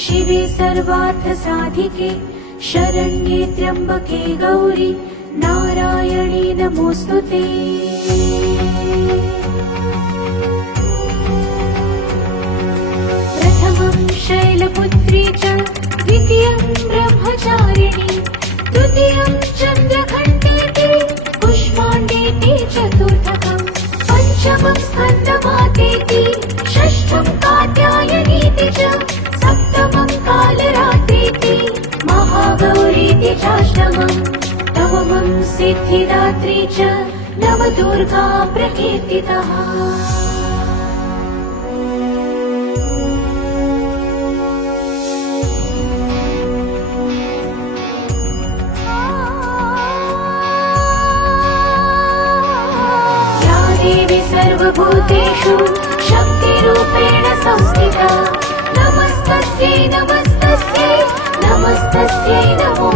शिवे सर्वार्थसाधिके शरण्ये त्र्यम्बके गौरी नारायणे नमोऽस्तुते। प्रथमं शैलपुत्री च द्वितीयं ब्रह्मचारिणी तृतीयं चन्द्रघण्टेति पुष्पाण्डेति चतुर्थकम् पञ्चमं स्कन्दमातेति षष्ठं कात्यायनीति च सप्तमं कालरात्रीति महागौरीति चाष्टमम् नवमं सिद्धिदात्री च नवदुर्गा प्रकीर्तितः। सर्वभूतेषु शक्तिरूपेण संस्थिता नमस्तस्यै नमस्तस्यै नमस्तस्यै नमो